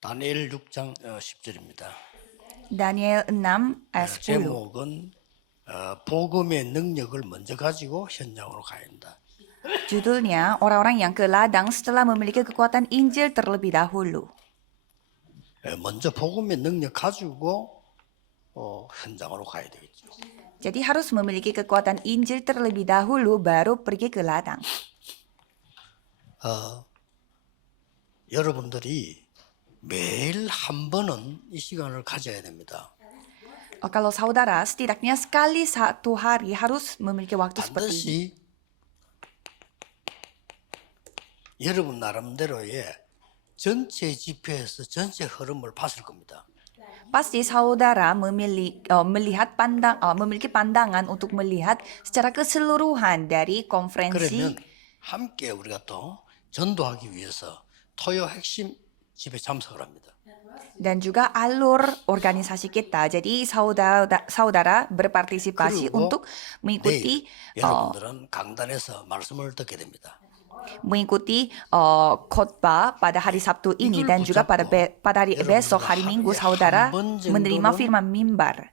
다니엘 6장 10절입니다. Daniel 6 ayat 10. 제목은 복음의 능력을 먼저 가지고 현장으로 가야 한다. Judulnya, orang-orang yang ke ladang setelah memiliki kekuatan Injil terlebih dahulu. 먼저 복음의 능력 가지고 현장으로 가야 되겠죠. Jadi harus memiliki kekuatan Injil terlebih dahulu baru pergi ke ladang. 여러분들이 매일 한 번은 이 시간을 가져야 됩니다. Kalau saudara, setidaknya sekali satu hari harus memiliki waktu seperti ini. 반드시 여러분 나름대로의 전체 집회에서 전체 흐름을 봤을 겁니다. Pasti saudara memiliki pandangan untuk melihat secara keseluruhan dari konferensi. 그러면 함께 우리가 또 전도하기 위해서 토요 핵심 집회 참석을 합니다. Dan juga alur organisasi kita. Jadi saudara berpartisipasi 그리고 untuk mengikuti 내일 여러분들은 강단에서 말씀을 듣게 됩니다. khotbah pada hari Sabtu ini dan juga pada hari besok hari Minggu saudara menerima firman mimbar.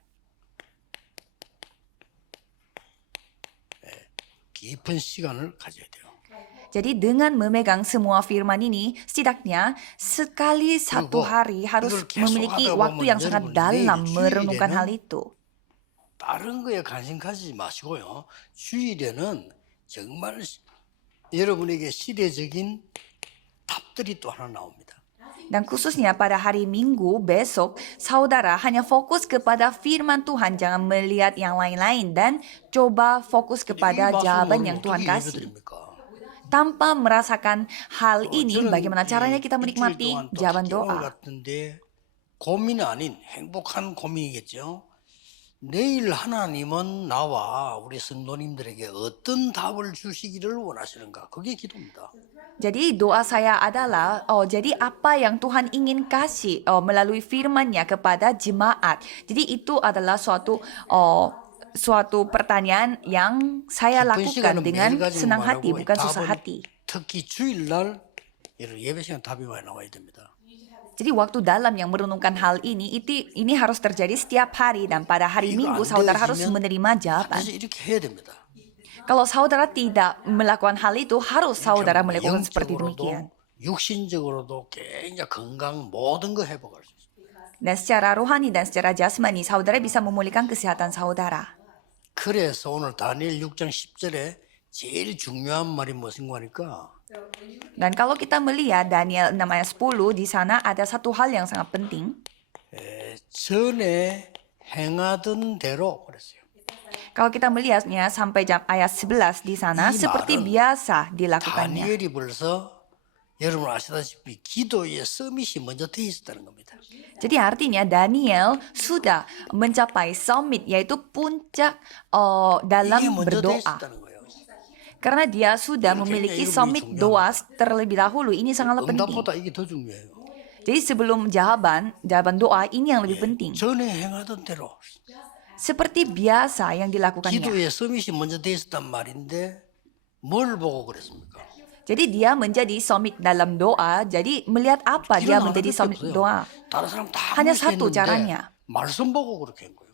깊은 시간을 가져야 돼요. Jadi dengan memegang semua firman ini, setidaknya sekali satu hari harus memiliki waktu yang sangat dalam merenungkan hal itu. 다른 거에 관심 가지지 마시고요. 주일에는 정말 여러분에게 시대적인 답들이 또 하나 나옵니다. Dan khususnya pada hari Minggu besok, saudara hanya fokus kepada firman Tuhan, jangan melihat yang lain-lain dan coba fokus kepada jawaban yang Tuhan kasih. Tanpa merasakan hal ini, bagaimana caranya kita menikmati jawaban doa? 고민이 아닌 행복한 고민이겠죠. 내일 하나님은 나와 우리 성도님들에게 어떤 답을 주시기를 원하시는가? 그게 기도입니다. Jadi doa saya adalah, jadi apa yang Tuhan ingin kasih melalui firman-Nya kepada jemaat. Jadi itu adalah suatu pertanyaan yang saya lakukan dengan senang hati, bukan susah hati. 특히 주일날 예배 시간 답이 많이 나와야 됩니다. Jadi waktu dalam yang merenungkan hal ini harus terjadi setiap hari dan pada hari Minggu saudara harus menerima jawaban. 이렇게 해야 됩니다. Kalau saudara tidak melakukan hal itu, harus saudara melakukan seperti demikian. 육신적으로도 굉장히 건강 모든 거 회복할 수 있습니다. Dan secara rohani dan secara jasmani saudara bisa memulihkan kesehatan saudara. 그래서 오늘 다니엘 6장 10절에 제일 중요한 말이 무슨 거니까 Dan kalau kita melihat Daniel 6 ayat 10, di sana ada satu hal yang sangat penting. 전에 행하던 대로 그랬어요. Kalau kita melihatnya sampai ayat 11 di sana, seperti biasa dilakukannya. 다니엘이 벌써 여러분 아시다시피 기도의 서밋이 먼저 돼 있었다는 겁니다. Jadi artinya Daniel sudah mencapai summit, yaitu puncak dalam berdoa. Karena dia sudah memiliki summit doa terlebih dahulu. Ini sangatlah penting. 응답보다 이게 더 중요해요. Jadi sebelum jawaban doa ini yang lebih penting. 전에 행하던 대로. Seperti biasa yang dilakukannya. 기도의 서밋이 먼저 돼 있었단 말인데 뭘 보고 그랬습니까? Jadi dia menjadi summit dalam doa. Jadi melihat apa dia menjadi summit doa? 다른 사람 다 Hanya satu caranya. 말씀 보고 그렇게 한 거예요.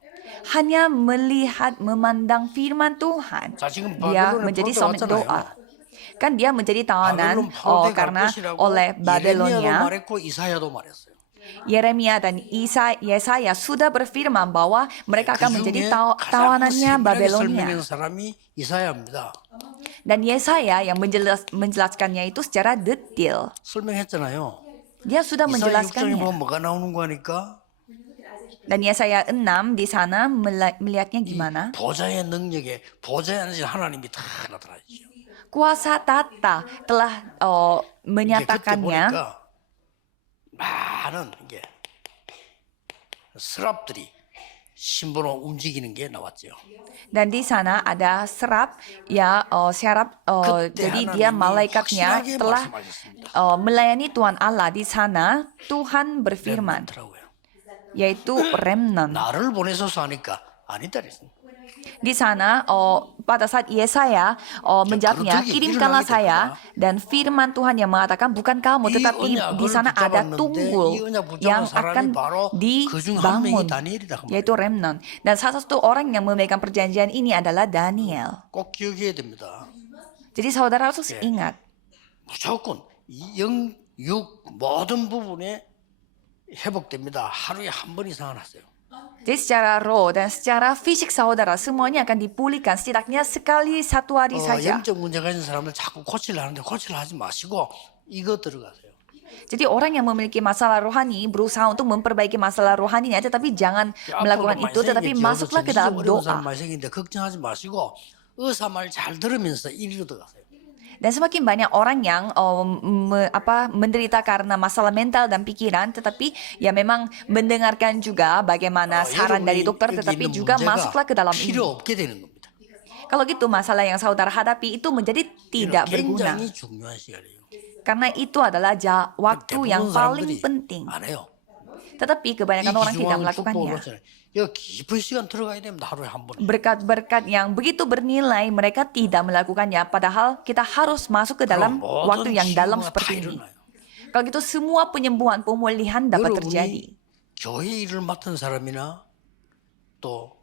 Hanya melihat, memandang firman Tuhan. Dia menjadi summit doa. Kan dia menjadi tawanan karena oleh Babelonia. Yeremia dan Yesaya sudah berfirman bahwa mereka akan menjadi tawanannya Babelonia. Dan Yesaya yang menjelaskannya itu secara detail. Dia sudah menjelaskannya. Dan Yesaya 6 di sana melihatnya gimana? Kuasa tata telah menyatakannya. 많은 게 스랍들이 신부로 움직이는 게 나왔죠. Dan di sana ada serap jadi dia malaikatnya telah melayani Tuhan Allah. Di sana Tuhan berfirman, yaitu remnant. 나를 보내소서 하니까 아니다 그랬습니다. Di sana, pada saat Yesaya menjawabnya, 그렇게 kirimkanlah 일어나게 saya, 됩니다. dan firman Tuhan yang mengatakan bukan kamu, 이 tetapi di 언약을 sana ada 붙잡았는데 이 tunggul 언약 붙잡은 yang 사람이 akan 바로 그중 한 명이 dibangun, 다니엘이다 그 yaitu 말이에요. remnant. Dan salah satu orang yang memegang perjanjian ini adalah Daniel. 꼭 기억해야 됩니다. Jadi saudara harus 예. ingat, 무조건 이 영, 육 모든 부분에 회복됩니다. 하루에 한 번 이상은 하세요. jadi secara roh dan secara fisik saudara semuanya akan dipulihkan setidaknya sekali satu hari saja. 영적 문제가 있는 사람들 자꾸 고치려 하는데 고치려 하지 마시고 이거 들어가세요. Jadi orang yang memiliki masalah rohani berusaha untuk memperbaiki masalah rohaninya, tetapi jangan melakukan itu, tetapi masuklah ke dalam 어려운 사람 doa. 많이 생기는데 걱정하지 마시고 의사 말 잘 들으면서 이리로 들어가세요. Dan semakin banyak orang yang menderita karena masalah mental dan pikiran, tetapi ya memang mendengarkan juga bagaimana saran dari dokter, 여러분이 tetapi 여기 있는 juga masuklah ke dalam 문제가 필요 ini. 없게 되는 겁니다. Kalau gitu masalah yang saudara hadapi itu menjadi tidak berguna. 굉장히 중요한 시간이에요. Karena itu adalah waktu yang 대부분 paling 사람들이 penting. 안 해요. Tetapi 이 kebanyakan orang tidak 기중왕 melakukannya. 축복을 이거 깊은 시간 들어가야 됩니다. 하루에 한 번. Berkat-berkat yang begitu bernilai mereka tidak melakukannya. Padahal kita harus masuk ke dalam 그럼 waktu 모든 yang dalam 치유가 다 seperti ini. 일어나요. Kalau gitu semua penyembuhan, pemulihan dapat terjadi. 여러분이 교회 일을 맡은 사람이나 또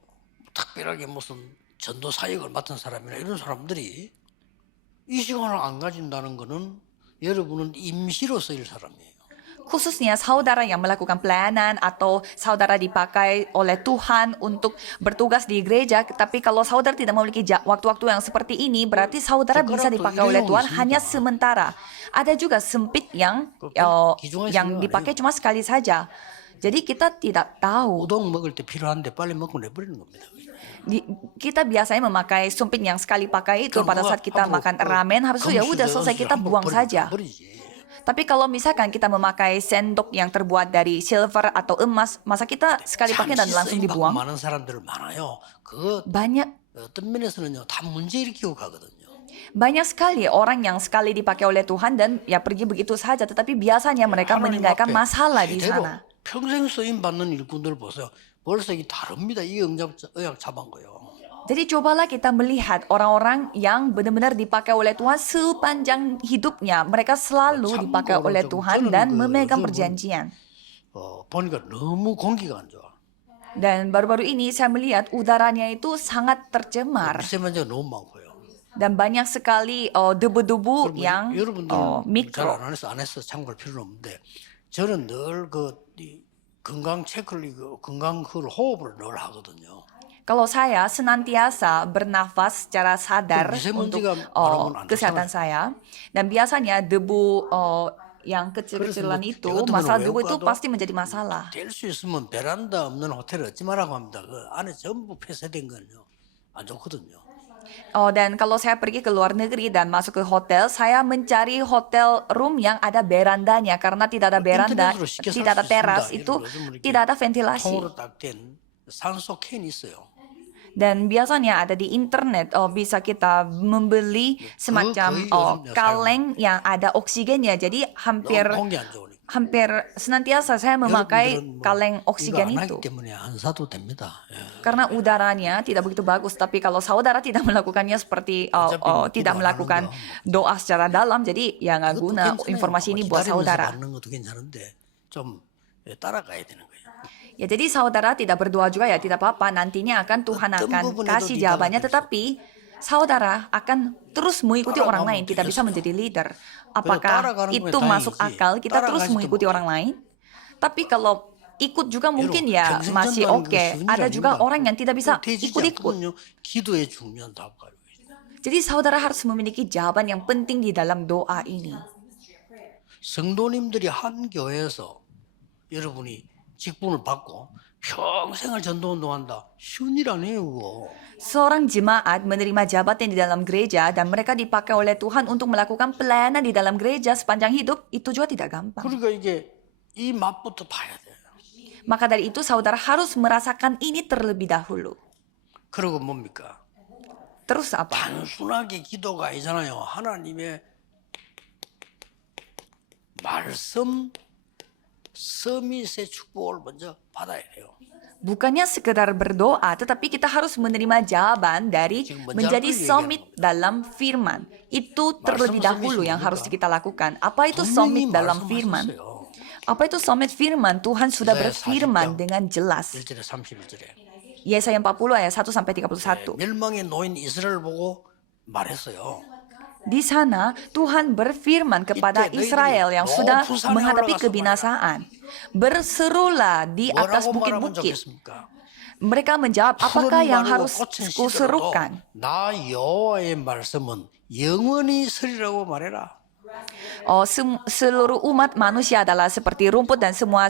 특별하게 무슨 전도 사역을 맡은 사람이나 이런 사람들이 이 시간을 안 가진다는 거는 여러분은 임시로 쓰일 사람이에요. Khususnya saudara yang melakukan pelayanan atau saudara dipakai oleh Tuhan untuk bertugas di gereja. Tapi kalau saudara tidak memiliki waktu-waktu yang seperti ini, berarti saudara bisa dipakai oleh Tuhan hanya sementara. Ada juga sempit yang dipakai cuma sekali saja. Jadi kita tidak tahu. 우동 먹을 때 필요한데 빨리 먹고 내버리는 겁니다. Kita biasanya memakai sumpit yang sekali pakai itu pada saat kita makan ramen, habis itu ya udah selesai kita buang saja. Tapi kalau misalkan kita memakai sendok yang terbuat dari silver atau emas, masa kita sekali pakai dan langsung dibuang? 많은 사람들 많아요. 그거 Banyak 어떤 면에서는요 다 문제 일으키고 가거든요. banyak sekali orang yang sekali dipakai oleh Tuhan dan ya pergi begitu saja, tetapi biasanya mereka 하나님 meninggalkan 앞에 masalah di 제대로 sana. 평생 쓰임 받는 일꾼들 보세요. 벌써 이게 다릅니다. 이 의학 잡은 거요. Jadi cobalah kita melihat orang-orang yang benar-benar dipakai oleh Tuhan sepanjang hidupnya. Mereka selalu dipakai oleh Tuhan dan memegang perjanjian. 보니까 너무 공기가 안 좋아. Dan baru-baru ini saya melihat udaranya itu sangat tercemar. 미세먼지가 너무 많고요. Dan banyak sekali debu-debu yang 여러분들은 mikro. 잘 안 해서 참고할 필요는 없는데 저는 늘 건강 체크를 건강 호흡을 늘 하거든요. Kalau saya senantiasa bernafas secara sadar untuk kesehatan saya, dan biasanya debu yang kecil-kecilan itu, masalah debu itu pasti menjadi masalah. 될 수 있으면 베란다 없는 호텔 얻지 말라고 합니다. 그 안에 전부 폐쇄된 거는요 안 좋거든요. Dan kalau saya pergi ke luar negeri dan masuk ke hotel, saya mencari hotel room yang ada berandanya, karena tidak ada beranda, tidak ada teras, itu tidak ada ventilasi. 통으로 딱 된 산소 캔이 있어요. Dan biasanya ada di internet, bisa kita membeli semacam kaleng yang ada oksigennya. Jadi hampir 공기 안 좋으니까. senantiasa saya memakai kaleng oksigen 이거 안 하기 itu. 때문에 안 사도 됩니다. 예. Karena udaranya tidak begitu bagus. Tapi kalau saudara tidak melakukannya seperti tidak melakukan doa secara dalam, jadi ya nggak guna informasi ini buat saudara. 받는 것도 괜찮은데 좀 따라가야 되는 거예요. Ya jadi saudara tidak berdoa juga ya tidak apa-apa. Nantinya akan Tuhan akan kasih jawabannya. Tetapi saudara akan terus mengikuti orang lain. Tidak bisa menjadi leader. Apakah itu masuk akal kita terus mengikuti orang lain? Tapi kalau ikut juga mungkin ya masih oke. Ada juga orang yang tidak bisa ikut-ikut. 기도의 중요한 답을. Jadi saudara harus memiliki jawaban yang penting di dalam doa ini. 성도님들이 한 교회에서 여러분이 직분을 받고 평생을 전도운동한다. 쉬운 일 아니에요, 그거. Seorang jemaat menerima jabatan di dalam gereja dan mereka dipakai oleh Tuhan untuk melakukan pelayanan di dalam gereja sepanjang hidup, itu juga tidak gampang. 그러니까 이게 이 맛부터 봐야 돼요. Maka dari itu saudara harus merasakan ini terlebih dahulu. 그리고 뭡니까? Terus apa? 단순하게 기도가 아니잖아요. 하나님의 말씀 서밋의 축복을 먼저 받아야 해요. Bukannya sekedar berdoa, tetapi kita harus menerima jawaban dari 지금 먼저 menjadi 할 얘기하는 summit dalam firman. Itu terlebih dahulu yang harus kita lakukan. Apa itu 분명히 summit dalam firman? 말씀하셨어요. Apa itu summit firman? Tuhan sudah 이사야 berfirman 40장 dengan jelas. 1절에 31절에 Yesaya 40 ayat 1 sampai 31. 멸망에 놓인 이스라엘 보고 말했어요. Di sana Tuhan berfirman kepada Israel yang sudah menghadapi kebinasaan. Berserulah di atas 뭐라고 말하면 bukit-bukit. 좋겠습니까? Mereka menjawab, apakah 푸른 yang 마르고 harus 꽃은 kuserukan? 시들어도 나 여호와의 말씀은 영원히 서리라고 말해라. Seluruh umat manusia adalah seperti rumput dan semua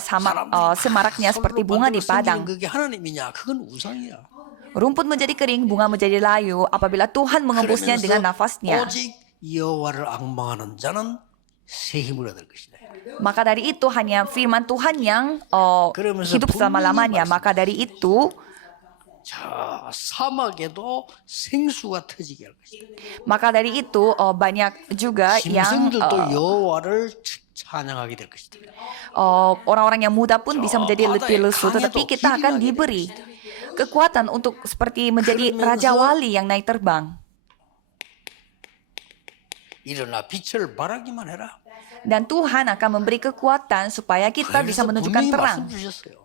semaraknya seperti bunga di padang. 그게 하나님이냐? 그건 우상이야. Rumput menjadi kering, bunga menjadi layu apabila Tuhan mengembusnya dengan nafasnya. 오직 여호와를 앙망하는 자는 새 힘을 얻을 것이다. Maka dari itu hanya firman Tuhan yang 그러면서 hidup selama-lamanya. 분명히 Maka dari itu 자, 사막에도 생수가 터지게 할 것이다. Maka dari itu banyak juga yang 짐승들도 여호와를 찬양하게 될 것이다. orang-orang yang muda pun bisa menjadi lebih lesu, tetapi kita akan diberi kekuatan untuk seperti menjadi raja wali yang naik terbang. 일어나 빛을 발하기만 해라. Dan Tuhan akan memberi kekuatan supaya kita bisa 그래서 menunjukkan 분명히 terang. 말씀 주셨어요.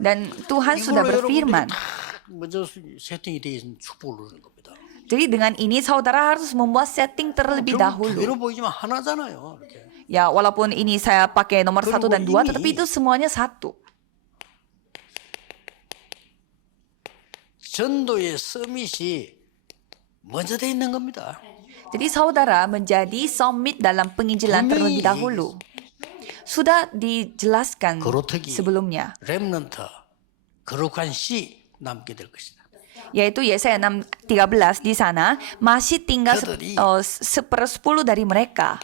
Dan Tuhan sudah 이걸로 berfirman. 여러분들이 다 먼저 세팅이 되어 있는 축복을 누리는 겁니다. Jadi dengan ini saudara harus membuat setting terlebih 결국 두 dahulu. 개로 보이지만 하나잖아요. 이렇게. Ya, walaupun ini saya pakai nomor 1 dan 2, ini- tetapi itu semuanya satu. 전도의 서밋이 먼저 돼 있는 겁니다. Jadi saudara menjadi summit dalam penginjilan terlebih dahulu. Sudah dijelaskan 거로특이 sebelumnya, 렘넌트 거룩한 씨 남게 될 것이다. yaitu Yesaya 6:13 di sana masih tinggal 그들이 1/10 dari mereka,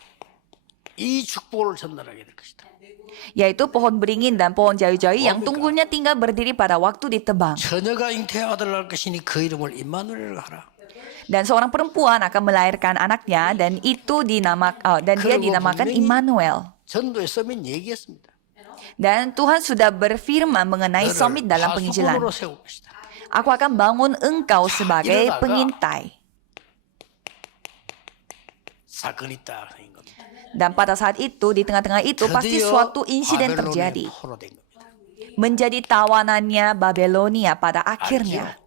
이 축복을 전달하게 될 것이다. yaitu pohon beringin dan pohon jayu-jayu yang tunggulnya tinggal berdiri pada waktu ditebang. 처녀가 잉태의 아들을 낳을 것이니 그 이름을 임마누엘을 하라. Dan seorang perempuan akan melahirkan anaknya dan itu dan dia dinamakan Immanuel. 전도의 서밋 얘기했습니다. Dan Tuhan sudah berfirman mengenai 너를 summit dalam penginjilan. 파수꾼으로 세울 것이다. Aku akan bangun engkau sebagai 이러다가 pengintai. 사건이 딱 생긴 겁니다. Dan pada saat itu, di tengah-tengah itu pasti 드디어 suatu insiden 바벨론의 terjadi. 포로 된 겁니다. Menjadi tawanannya Babelonia pada akhirnya.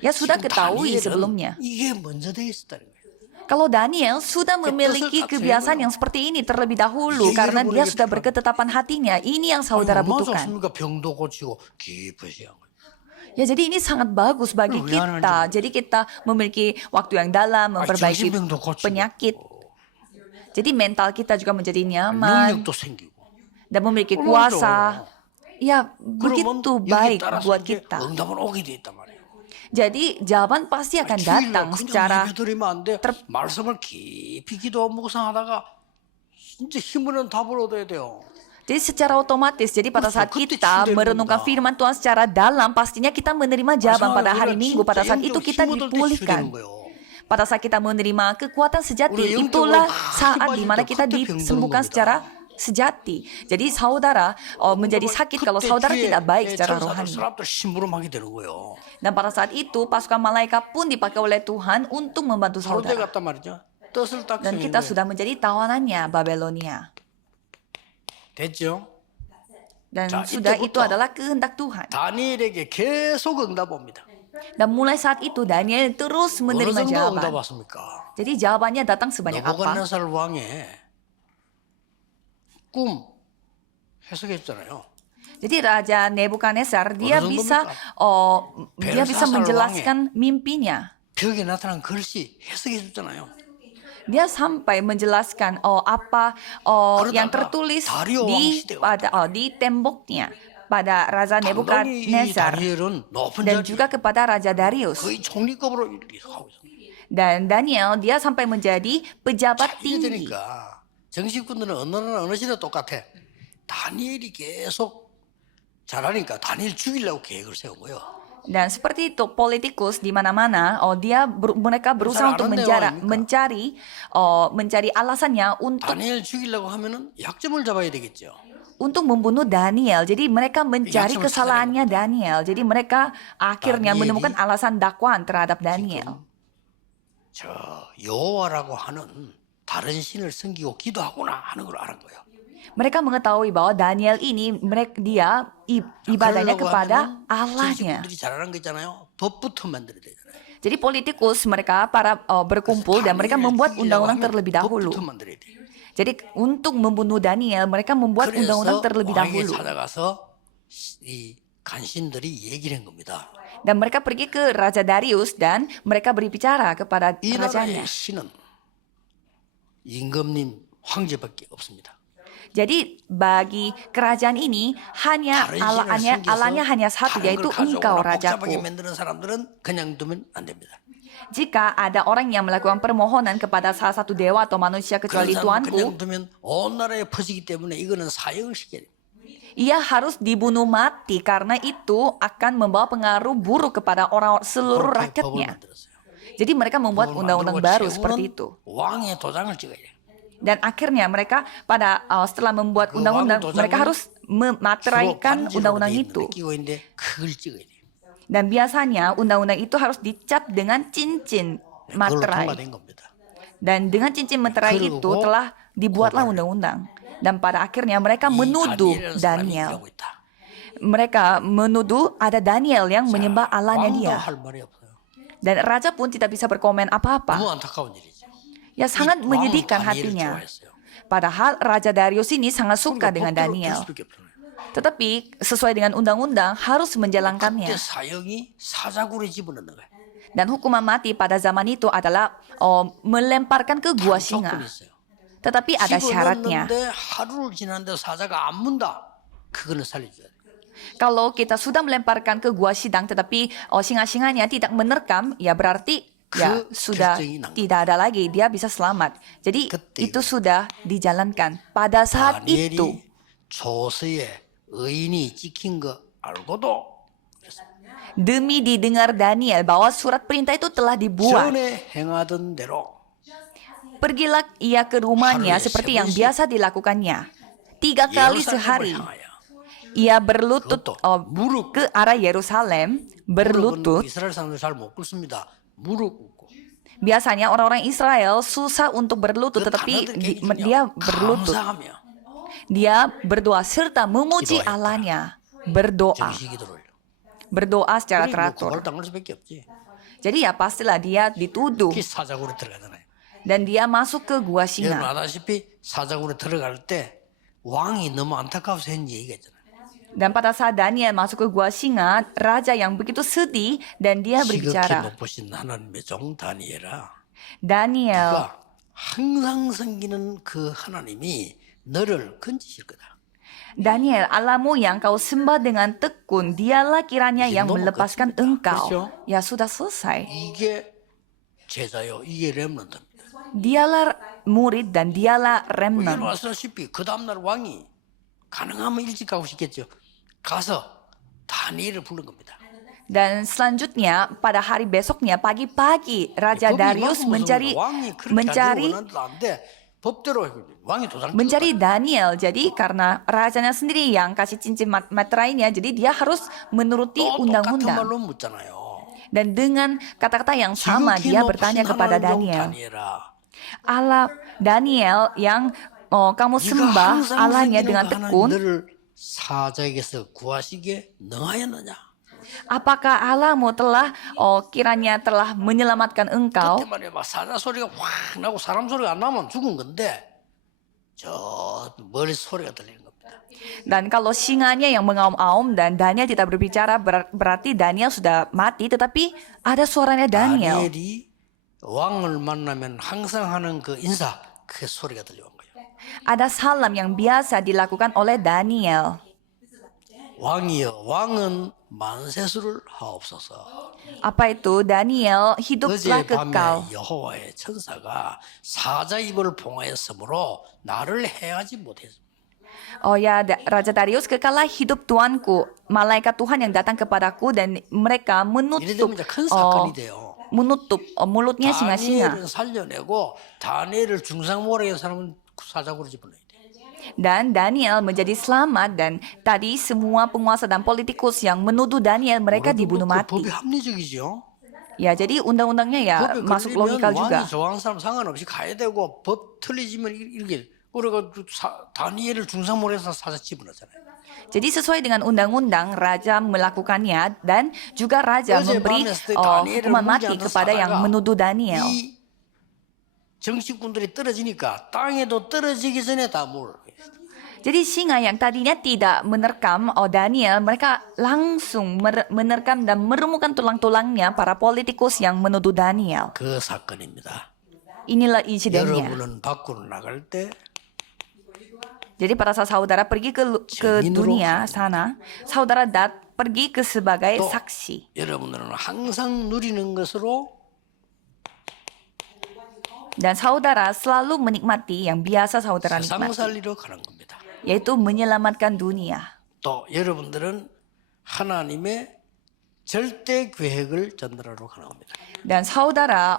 Ya sudah 지금 ketahui 다니엘은 sebelumnya. 이게 먼저 돼 있었다는 거예요. Kalau Daniel sudah memiliki kebiasaan yang seperti ini terlebih dahulu karena dia sudah berketetapan hatinya. Ini yang saudara 얼마나 butuhkan. 좋습니까? 병도 고치고 깊으시 한 거예요. Ya jadi ini sangat bagus bagi 왜 안 kita. 하는지 Jadi kita memiliki waktu yang dalam memperbaiki 정신병도 고치고 penyakit. Jadi mental kita juga menjadi nyaman 능력도 생기고. dan memiliki 그런 kuasa. Ya 그러면 begitu 여기 baik 따라서 buat 이제 kita. 응답은 오게 돼 있단 말이에요. Jadi jawaban pasti akan datang 그냥 secara 예배드리면 안 돼. 말씀을 깊이 기도하고 묵상하다가 진짜 힘으로는 답을 얻어야 돼요. jadi secara otomatis. Jadi pada saat 그때 kita 치유되는 merenungkan 겁니다. firman Tuhan secara dalam, pastinya kita menerima jawaban pada hari Minggu. Pada saat itu kita dipulihkan. Pada saat kita menerima kekuatan sejati, 우리 itulah 영적으로 saat 힘 dimana 빠질 때 kita 그때 병드는 disembuhkan 겁니다. secara sejati. Jadi saudara menjadi sakit kalau saudara tidak baik secara rohani. 사람들 심부름하게 되는 거예요. Dan pada saat itu pasukan malaikat pun dipakai oleh Tuhan untuk membantu 바로 때 saudara. 갔단 말이죠. 뜻을 딱 Dan 정한 kita 거예요. sudah menjadi tawanannya Babelonia. 됐죠? Dan 자, sudah 이때부터 itu adalah kehendak Tuhan. 다니엘에게 계속 응답 옵니다. Dan mulai saat itu Daniel terus 어느 menerima 정도 응답 jawaban. 왔습니까? Jadi jawabannya datang sebanyak apa? 느부갓네살 왕의 꿈 해석했잖아요. Jadi Raja Nebukadnezar dia 어느 bisa dia bisa 벨사살 menjelaskan mimpinya. 벽에 나타난 글씨 해석해줬잖아요. Dia sampai menjelaskan apa yang tertulis 다리오 di 왕 di temboknya pada Raja 당당히 이 Nebukadnezar 다니엘은 높은 dan 자리 juga kepada Raja Darius. 거의 총리급으로 이렇게 하고 있습니다. Dan Daniel dia sampai menjadi pejabat 이게 tinggi. 되니까 정치꾼들은 어느 나라 어느 시대 똑같아. 다니엘이 계속 잘하니까 다니엘 죽이려고 계획을 세운 거예요. Dan seperti itu politikus di mana-mana, mereka berusaha untuk mencari alasannya untuk 다니엘 죽이려고 하면은 약점을 잡아야 되겠죠. untuk membunuh Daniel. Jadi mereka mencari 약점을 kesalahannya Daniel. Jadi mereka akhirnya 다니엘이 menemukan alasan dakwaan terhadap Daniel. 저 여호와라고 하는 다른 신을 섬기고 기도하구나 하는 걸 알은 거예요. Mereka mengetahui bahwa Daniel ini dia ibadahnya 그러려고 kepada 하면은 Allahnya. 정치꾼들이 잘하는 거 있잖아요. 법부터 만들어야 되잖아요. Jadi politikus mereka para berkumpul dan mereka membuat undang-undang terlebih dahulu. 법부터 만들어야 돼요. Jadi untuk membunuh Daniel mereka membuat undang-undang 그래서 terlebih 왕에게 dahulu. 찾아가서 이 간신들이 얘기를 한 겁니다. Dan mereka pergi ke Raja Darius dan mereka berbicara kepada 이 rajanya. 나라의 신은 임금님 황제밖에 없습니다. Jadi bagi kerajaan ini hanya 다른 Allahnya, 신을 Allahnya hanya 숨겨서 satu 다른 yaitu 걸 engkau 가져오거나 복잡하게 rajaku. 만드는 사람들은 그냥 두면 안 됩니다. Jika ada orang yang melakukan permohonan kepada salah satu dewa atau manusia 그런 kecuali 사람 Tuanku, 그냥 두면 온 나라에 퍼지기 때문에 이거는 사형을 시켜야 돼요. ia harus dibunuh mati karena itu akan membawa pengaruh buruk kepada orang seluruh 그렇게 법을 rakyatnya. 만들었어요. Jadi mereka membuat 법을 undang-undang 만들고 baru 최후는 seperti itu. 왕의 도장을 찍어야 돼요. Dan akhirnya mereka pada setelah membuat undang-undang mereka harus memateraikan undang-undang itu. 끼고 있는데 그걸 찍어야 돼요. Dan biasanya undang-undang itu harus dicap dengan cincin 그걸로 materai. 통과된 겁니다. Dan dengan cincin materai itu 그리고 telah dibuatlah undang-undang. Dan pada akhirnya mereka menuduh 다니엘이라는 사람이 Daniel. 일하고 있다. Mereka menuduh ada Daniel yang menyembah Allahnya 왕도 dia. 할 말이 없어요. Dan raja pun tidak bisa berkomen apa-apa. 너무 안타까운 일이죠. Ya sangat 이 왕은 menyedihkan 다니엘을 hatinya. 좋아했어요. Padahal Raja Darius ini sangat suka dengan 법대로 될 Daniel. 수밖에 없잖아요. Tetapi sesuai dengan undang-undang harus 그때 menjalankannya. 사형이 사자굴에 집어넣는 거예요. Dan hukuman mati pada zaman itu adalah melemparkan ke gua singa. 조건이 있어요. Tetapi ada syaratnya. 집어넣는데 하루를 지났는데 사자가 안 문다. 그거는 살려줘야 돼요. Kalau kita sudah melemparkan ke gua sidang tetapi singa-singanya tidak menerkam, ya berarti ya sudah tidak ada lagi, dia bisa selamat. Jadi itu sudah dijalankan. Pada saat itu, 다니엘이 조서에 의인이 찍힌 거 알고도 demi didengar Daniel bahwa surat perintah itu telah dibuat, 전에 행하던 대로 pergilah ia ke rumahnya 하루에 seperti 세 yang 번씩 biasa dilakukannya. 3 kali 예루살렘을 sehari. 향하여 Ia berlutut 그것도 무릎 ke arah Yerusalem, berlutut. 이스라엘 사람들 잘 못 꿇습니다. 무릎 꿇고 Biasanya orang-orang Israel susah untuk berlutut, 그 tetapi 단어들 깨기는요, dia berlutut. 감사하며 Dia berdoa serta memuji 기도하였다. Allahnya. Berdoa. 정식이들을 Berdoa secara 뭐 teratur. 고발 당할 수밖에 없지. Jadi ya pastilah dia dituduh. 특히 사자굴에 들어가잖아요. Dan dia masuk ke gua 여러분 singa. 아다시피 사자굴에 들어갈 때 왕이 너무 안타까워서 했는 얘기가 있잖아요. Dan pada saat Daniel masuk ke gua singa, raja yang begitu sedih dan dia 지극히 berbicara. 높으신 하나님의 종 다니엘아, Daniel, 네가 항상 섬기는 그 하나님이 너를 건지실 거다. Daniel, Allahmu yang kau sembah dengan tekun, dialah kiranya yang melepaskan engkau. Ya sudah selesai. 이게 제자요, 이게 렘넌트입니다. Dialah murid dan dialah 여러분 remnant. 아시다시피 그 다음날 왕이 가능하면 일찍 가고 싶겠죠. 가서 다니엘을 부른 겁니다. Dan selanjutnya pada hari besoknya pagi-pagi Raja Darius mencari 법대로 왕이 도장 mencari Daniel. Jadi karena rajanya sendiri yang kasih cincin materainya, jadi dia harus menuruti 똑같은 undang-undang. 말로 묻잖아요. Dan dengan kata-kata yang sama 지극히 dia 높으신 bertanya kepada 하나님 종 Daniel, 다니엘아, Allah Daniel yang kamu 네가 sembah 항상 Allahnya 섬기는 dengan 그 하나님 tekun, 너를 사자에게서 구하시기에 능하였느냐? apakah Allahmu telah kiranya telah menyelamatkan engkau? 그때 말이야 막 사자 소리가 확 나고 사람 소리가 안 나면 죽은 건데 저 멀리 소리가 들리는 겁니다. Dan kalau singanya yang mengaum-aum dan Daniel tidak berbicara, berarti Daniel sudah mati, tetapi ada suaranya Daniel. 다니엘이 왕을 만나면 항상 하는 그 인사 그 소리가 들려온 거예요. Ada salam yang biasa dilakukan oleh Daniel. 왕이여 왕은 만세수를 하옵소서. Apa itu? Daniel, hiduplah kekal. 어젯밤에 여호와의 천사가 사자 입을 봉하였으므로 나를 해하지 못했습니다. Oh ya, Raja Darius, kekalah hidup Tuanku. Malaikat Tuhan yang datang kepadaku dan mereka 이래 되면 이제 큰 사건이 돼요. menutup mulutnya singa-singa. 다니엘을 살려내고 다니엘을 중상모략한 사람은 사자굴에 집어넣어야 돼. Dan Daniel menjadi selamat dan tadi semua penguasa dan politikus yang menuduh Daniel mereka dibunuh 그 mati. 법이 합리적이죠. Ya, jadi undang-undangnya ya 법에 masuk 걸리면 logika juga. 왕이 좋아하는 사람 상관없이 가야 되고 법 틀리지면 이렇게 그래가지고 다니엘을 중상모로 해서 사자 집어넣잖아요. Jadi sesuai dengan undang-undang, raja melakukannya dan juga raja memberi hukuman mati kepada yang menuduh Daniel. 이 정치꾼들이 떨어지니까 땅에도 떨어지기 전에 다 물. Jadi singa yang tadinya tidak menerkam Daniel, mereka langsung menerkam dan merumukan tulang-tulangnya para politikus yang menuduh Daniel. 그 사건입니다. Inilah insidennya. 여러분은 밖으로 나갈 때 Jadi pada saat saudara pergi ke dunia sana, saudara pergi ke sebagai 또 saksi. 여러분들은 항상 누리는 것으로 Dan saudara selalu menikmati yang biasa saudara 세상 nikmati, 살리러 가는 겁니다. yaitu menyelamatkan dunia. 또 여러분들은 하나님의 절대 계획을 전달하러 가는 겁니다. Dan saudara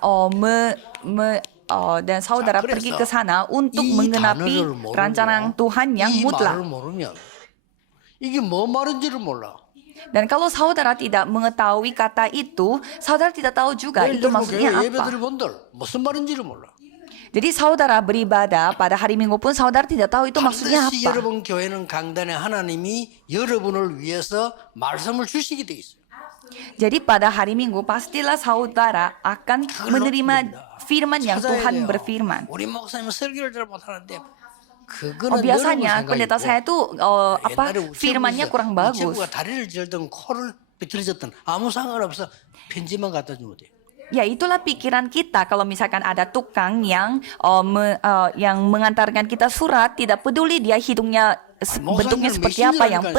자, pergi 그래서 ke sana untuk 이 menggenapi 단어를 모르고 rancangan Tuhan yang 이 mutlak. 말을 모르면 이게 뭐 말인지를 몰라. Dan kalau saudara tidak mengetahui kata itu, saudara tidak tahu juga 내일 itu 여러분 maksudnya 교회 예배 apa. 드릴 분들 무슨 말인지를 몰라. Jadi saudara beribadah pada hari Minggu pun saudara tidak tahu itu maksudnya 반드시 apa. 여러분 교회는 강단에 하나님이 여러분을 위해서 말씀을 주시게 돼 있어요. Jadi pada hari Minggu pastilah saudara akan menerima firman yang 찾아야 Tuhan 돼요. berfirman. 우리 목사님은 설교를 잘 못하는데 그거는 Biasanya 여러분 pendeta saya 생각이고 tuh 옛날에 firmannya kurang bagus. 우체부가 다리를 절든 코를 비틀어졌든 아무 상관없어 편지만 갖다 주면 돼요. Ya itulah pikiran kita kalau misalkan ada tukang yang yang mengantarkan kita surat, tidak peduli dia hidungnya bentuknya 목사님들 seperti apa, yang 메신저라니까,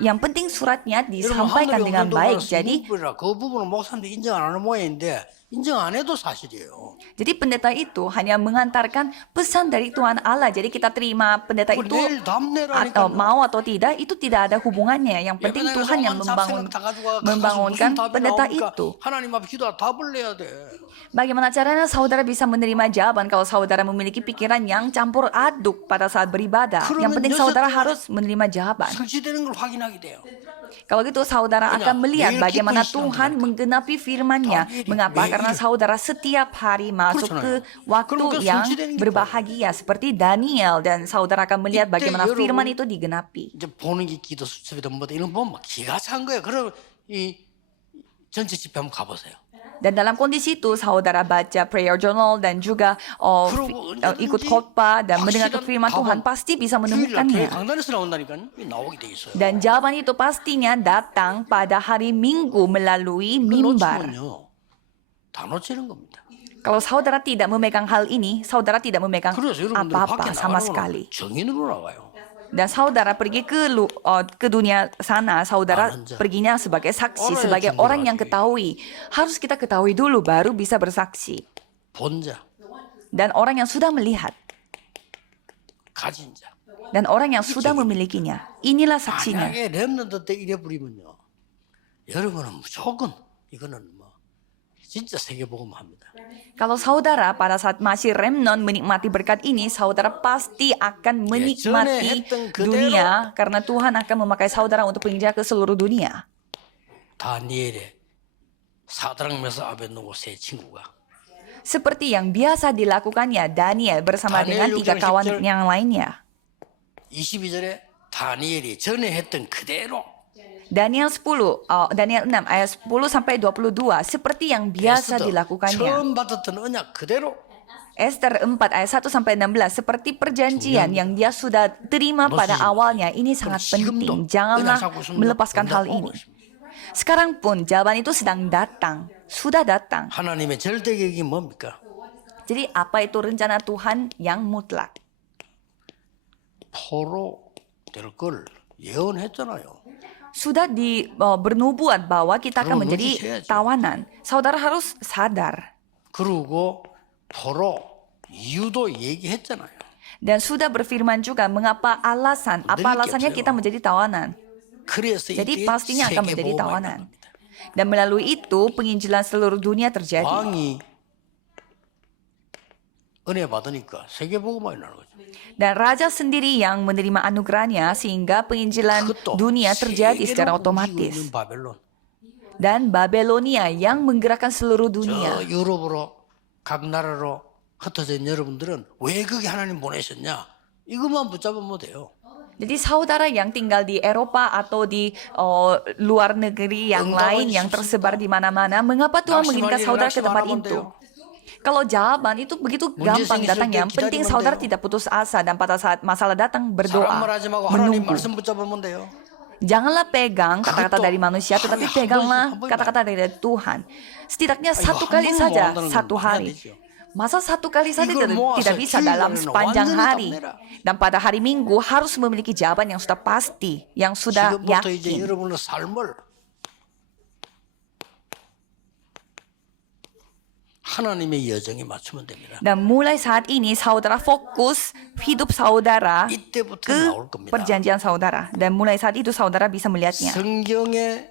penting 신문군. suratnya 여러분 disampaikan 하늘에 dengan 없는 baik. 동안은 Jadi 신문이라 그 부분은 목사님도 인정 안 하는 모양인데 인정 안 해도 사실이에요. pendeta itu hanya mengantarkan pesan dari Tuhan Allah. Jadi kita terima pendeta 그걸 itu 내일 다음 atau 내라니까. mau atau tidak itu tidak ada hubungannya. Yang penting Tuhan yang membangunkan pendeta itu. 하나님 앞에 기도하 답을 내야 돼. Bagaimana caranya saudara bisa menerima jawaban kalau saudara memiliki pikiran yang campur aduk pada saat beribadah? Yang penting saudara harus menerima jawaban. 성취되는 걸 확인하게 돼요. Kalau gitu saudara akan melihat bagaimana Tuhan menggenapi firman-Nya. Mengapa? Karena saudara setiap hari masuk ke waktu yang berbahagia seperti Daniel, dan saudara akan melihat bagaimana firman itu digenapi. 이제 보는 게 기도 수첩이든 뭐든 이런 거 보면 막 기가 찬 거예요. 그럼 이 전체 집회 한번 가보세요. Dan dalam kondisi itu saudara baca prayer journal dan juga ikut khotbah dan mendengarkan firman Tuhan, pasti bisa 주일날 교회 menemukannya. 강단에서 나온다니까요. 나오게 돼 있어요. Dan jawaban itu pastinya datang pada hari Minggu melalui mimbar. 놓치면요. 다 놓치는 겁니다. Kalau saudara tidak memegang hal ini, saudara tidak memegang 그래서 여러분들 apa-apa 밖에 sama 나가는 sekali. 거는 정인으로 나와요. Dan saudara pergi ke dunia sana, saudara 아는 자. perginya sebagai saksi, 알아야 sebagai 증거를 orang yang 하지. ketahui. Harus kita ketahui dulu baru bisa bersaksi. 본 자, Dan orang yang sudah melihat, 가진 자. dan orang yang sudah memilikinya. Inilah saksinya. 만약에 렘넌트 때 이래 부리면요. 여러분은 무조건 이거는 뭐 진짜 세계복음 합니다. Kalau saudara pada saat masih remnon menikmati berkat ini, saudara pasti akan menikmati dunia karena Tuhan akan memakai saudara untuk penginjil ke seluruh dunia. 다니엘의 사드락 메사 아벤노고 세 친구가 Seperti yang biasa dilakukannya Daniel bersama dengan Daniel 3 kawan 6절. yang lainnya. 22절에 다니엘이 전에 했던 그대로 Daniel 6 ayat 10 sampai 22 seperti yang biasa 에스더 dilakukannya. 처음 받았던 언약 그대로 Esther 4 ayat 1 sampai 16 seperti perjanjian yang dia sudah terima pada awalnya. Ini sangat penting. Janganlah melepaskan hal ini. Sekarang pun jawaban itu sedang datang, sudah datang. 하나님의 절대 계획이 뭡니까? Jadi apa itu rencana Tuhan yang mutlak? 포로 될 걸 예언했잖아요. Sudah bernubuat bahwa kita akan 그럼 menjadi 눈치채야죠. tawanan. Saudara harus sadar. 그리고 포로 이유도 얘기했잖아요. Dan sudah berfirman juga mengapa apa alasannya kita menjadi tawanan. 그래서 Jadi 이게 pastinya akan menjadi 세계복음화가 tawanan. 됩니다. Dan melalui itu penginjilan seluruh dunia terjadi. 왕이 은혜 받으니까 세계복음화에 나는 거죠. Dan raja sendiri yang menerima anugerahnya sehingga penginjilan 그것도 dunia terjadi secara 세계로 움직이고 otomatis. 있는 바벨론. Dan Babelonia yang menggerakkan seluruh dunia. 저 유럽으로 각 나라로 흩어져 있는 여러분들은 왜 거기 하나님 보내셨냐? 이것만 붙잡으면 돼요. Jadi saudara yang tinggal di Eropa atau di luar negeri yang lain yang tersebar di mana-mana, mengapa Tuhan mengirimkan saudara ke tempat itu? Kalau jawaban itu begitu gampang datangnya, yang penting saudara tidak putus asa dan pada saat masalah datang 사람 berdoa, 말하지 말고 하나님 menunggu. 말씀 붙잡으면 돼요. Janganlah pegang kata-kata dari manusia, tetapi peganglah kata-kata dari Tuhan. Setidaknya satu kali saja, satu hari. Masa satu kali saja tidak bisa dalam sepanjang hari. Dan pada hari Minggu harus memiliki jawaban yang sudah pasti, yang sudah 지금부터 이제 yakin. 여러분의 삶을 하나님의 여정에 맞추면 됩니다. Dan mulai saat ini saudara fokus hidup saudara 이때부터 ke 나올 겁니다. perjanjian saudara. Dan mulai saat itu saudara bisa melihatnya. 성경에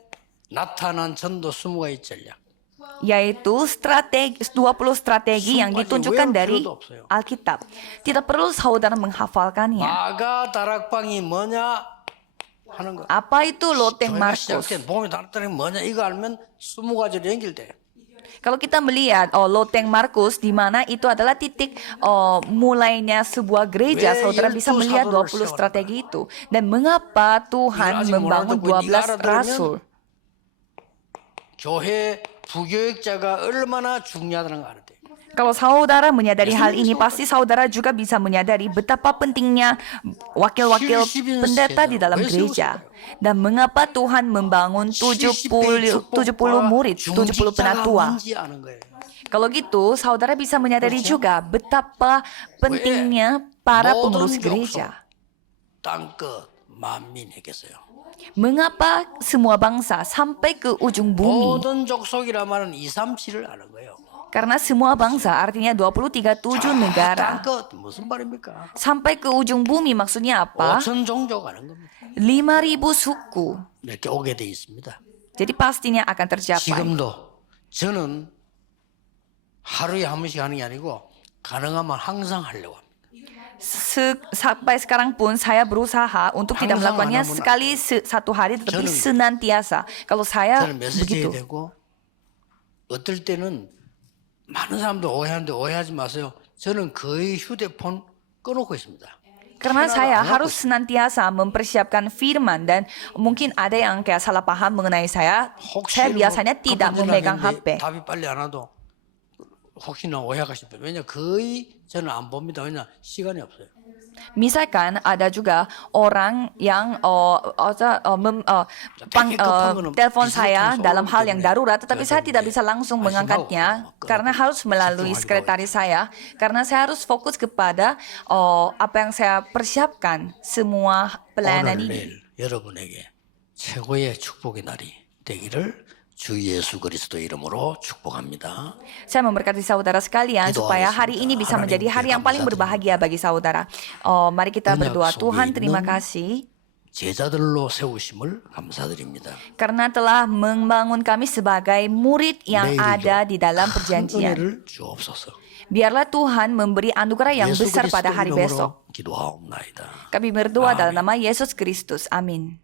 나타난 전도 20가지 전략. Yaitu 20 strategi yang ditunjukkan dari Alkitab. Tidak perlu saudara menghafalkannya. 마가 다락방이 뭐냐 하는 거. Apa itu loteng 교회가 Markus? 시작된 봄이 다락방이 뭐냐 이거 알면 20가지로 연결돼. Kalau kita melihat loteng Markus di mana itu adalah titik mulainya sebuah gereja, saudara bisa melihat 20 strategi itu. Dan mengapa Tuhan membangun 12 rasul? 교회 부교육자가 얼마나 중요하다는 거 알아야 돼. Kalau saudara menyadari hal ini, pasti saudara juga bisa menyadari betapa pentingnya wakil-wakil pendeta di dalam gereja. Dan mengapa Tuhan membangun 70 murid, 70 penatua. Kalau gitu, saudara bisa menyadari juga betapa pentingnya para pengurus gereja. 땅끝 만민에게서요. Mengapa semua bangsa sampai ke ujung bumi? 모든 족속이라 말은 237을 아는 거예요. Karena semua bangsa artinya 237 negara. 땅끝 무슨 말입니까? Sampai ke ujung bumi maksudnya apa? 5천 종족 아는 겁니다. 5.000 suku. 이렇게 오게 돼 있습니다. Jadi pastinya akan tercapai. 지금도 저는 하루에 한 번씩 하는 게 아니고 가능하면 항상 하려고 합니다. Sampai sekarang pun saya berusaha untuk tidak melakukannya sekali satu hari, tetapi senantiasa. Kalau saya 저는 메시지 begitu. 되고 어떨 때는 많은 사람들 오해하는데 오해하지 마세요. 저는 거의 휴대폰 꺼놓고 있습니다. Karena saya harus senantiasa mempersiapkan firman dan mungkin ada yang kayak salah paham mengenai saya. Saya biasanya tidak memegang HP. 답이 빨리 안 와도 혹시나 오해할까 싶어요. 왜냐 거의 저는 안 봅니다. 왜냐 시간이 없어요. Misalkan ada juga orang yang telepon saya dalam hal yang darurat, tetapi saya tidak bisa langsung mengangkatnya karena harus melalui sekretaris saya, karena saya harus fokus kepada apa yang saya persiapkan semua pelayanan 오늘 ini. 내일 여러분에게 최고의 축복의 날이 되기를 주 예수 그리스도 이름으로 축복합니다. Saya memberkati saudara sekalian supaya hari ini bisa menjadi hari yang paling berbahagia bagi saudara. Mari kita berdoa. Tuhan, terima kasih 제자들로 세우심을 감사드립니다. karena telah membangun kami sebagai murid yang ada di dalam perjanjian. 은혜를 주옵소서. Biarlah Tuhan memberi anugerah yang 예수 besar pada 그리스도 hari besok. 이름으로 기도하옵나이다. Kami berdoa dalam nama Yesus Kristus. Amin.